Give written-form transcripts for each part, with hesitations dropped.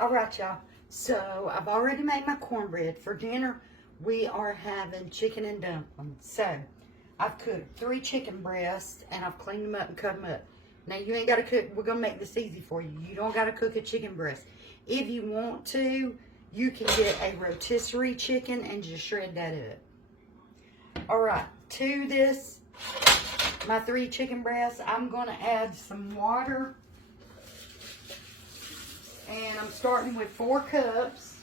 All right, y'all. So I've already made my cornbread. For dinner, we are having chicken and dumplings. So I've cooked 3 chicken breasts and I've cleaned them up and cut them up. Now you ain't got to cook. We're going to make this easy for you. You don't got to cook a chicken breast. If you want to, you can get a rotisserie chicken and just shred that up. All right, to this, my 3 chicken breasts, I'm going to add some water. And I'm starting with 4 cups.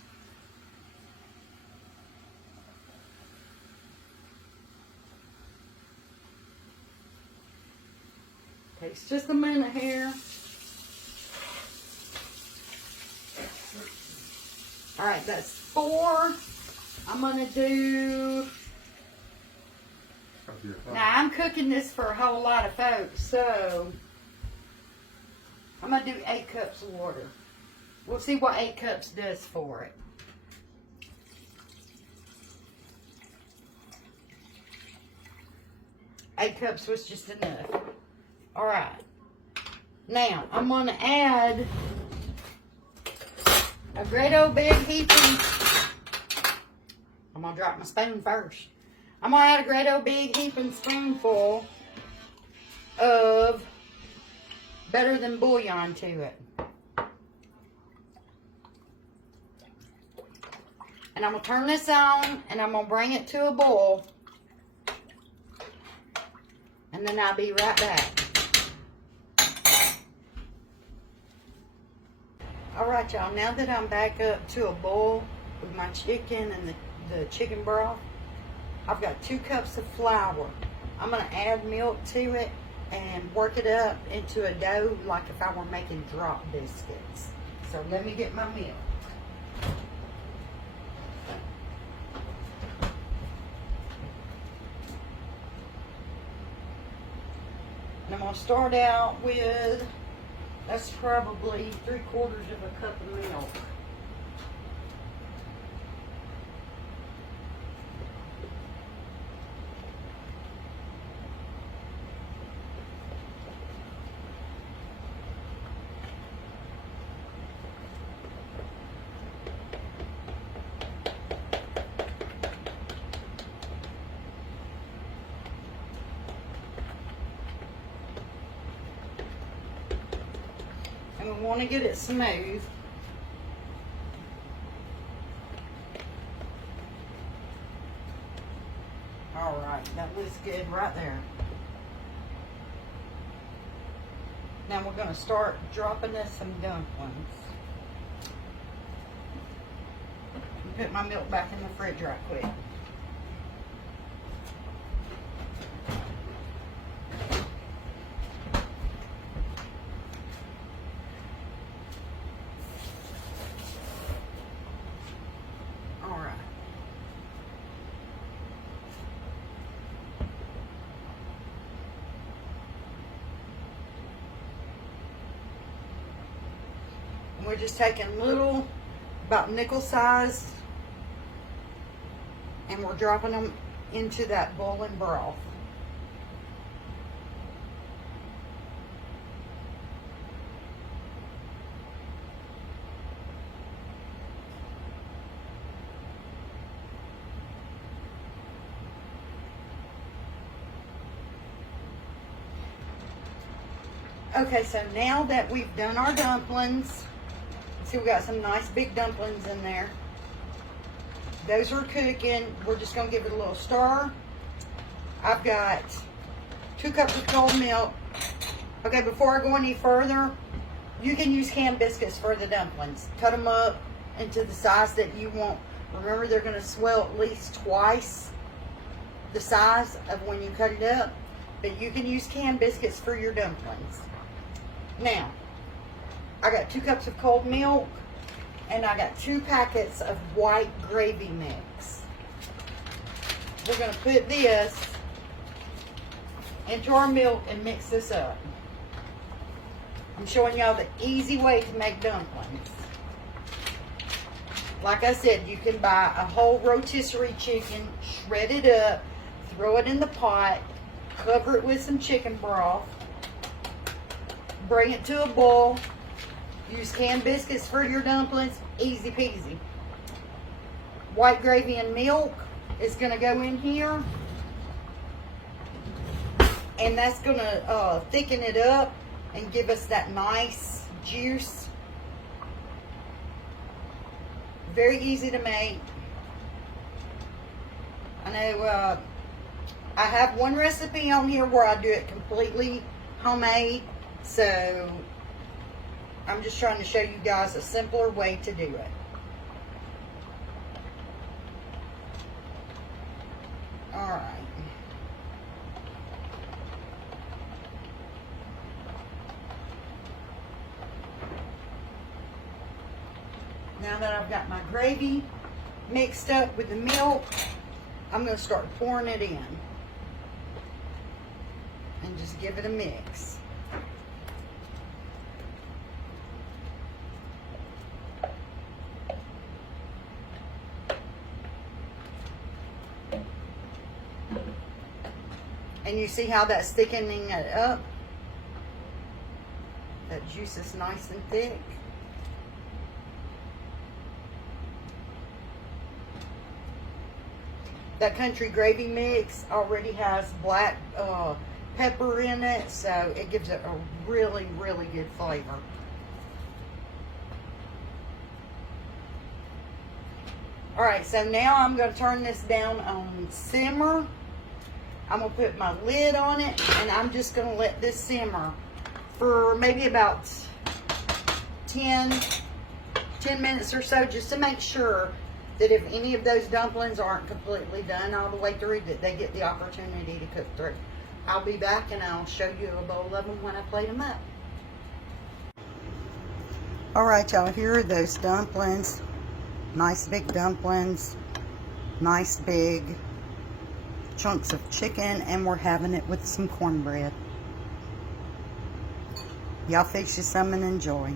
Takes just a minute here. Alright, that's 4. I'm going to do... Now, I'm cooking this for a whole lot of folks, so I'm going to do 8 cups of water. We'll see what 8 cups does for it. Eight cups was just enough. Alright. Now, I'm going to add a great old big heaping. I'm going to drop my spoon first. I'm going to add a great old big heaping spoonful of better than bouillon to it. And I'm going to turn this on and I'm going to bring it to a boil. And then I'll be right back. Alright y'all, now that I'm back up to a boil with my chicken and the chicken broth, I've got 2 cups of flour. I'm going to add milk to it and work it up into a dough like if I were making drop biscuits. So let me get my milk. And I'm going to start out with, that's probably 3/4 of a cup of milk. And we want to get it smooth. Alright, that was good right there. Now we're going to start dropping us some dumplings. Put my milk back in the fridge right quick. We're just taking little, about nickel size, and we're dropping them into that boiling broth. Okay, so now that we've done our dumplings, see, we got some nice big dumplings in there. Those are cooking. We're just going to give it a little stir. I've got 2 cups of cold milk. Okay, before I go any further, you can use canned biscuits for the dumplings. Cut them up into the size that you want. Remember, they're going to swell at least twice the size of when you cut it up. But you can use canned biscuits for your dumplings. Now, I got 2 cups of cold milk, and I got 2 packets of white gravy mix. We're going to put this into our milk and mix this up. I'm showing y'all the easy way to make dumplings. Like I said, you can buy a whole rotisserie chicken, shred it up, throw it in the pot, cover it with some chicken broth, bring it to a boil, Use canned biscuits for your dumplings. Easy peasy. White gravy and milk is going to go in here. And that's going to thicken it up and give us that nice juice. Very easy to make. I know I have one recipe on here where I do it completely homemade. So I'm just trying to show you guys a simpler way to do it. Alright. Now that I've got my gravy mixed up with the milk, I'm going to start pouring it in. And just give it a mix. And you see how that's thickening it up? That juice is nice and thick. That country gravy mix already has black pepper in it, so it gives it a really, really good flavor. Alright, so now I'm going to turn this down on simmer. I'm going to put my lid on it, and I'm just going to let this simmer for maybe about 10 minutes or so, just to make sure that if any of those dumplings aren't completely done all the way through, that they get the opportunity to cook through. I'll be back and I'll show you a bowl of them when I plate them up. Alright y'all, here are those dumplings. Nice big dumplings. Nice big chunks of chicken, and we're having it with some cornbread. Y'all fix you some and enjoy.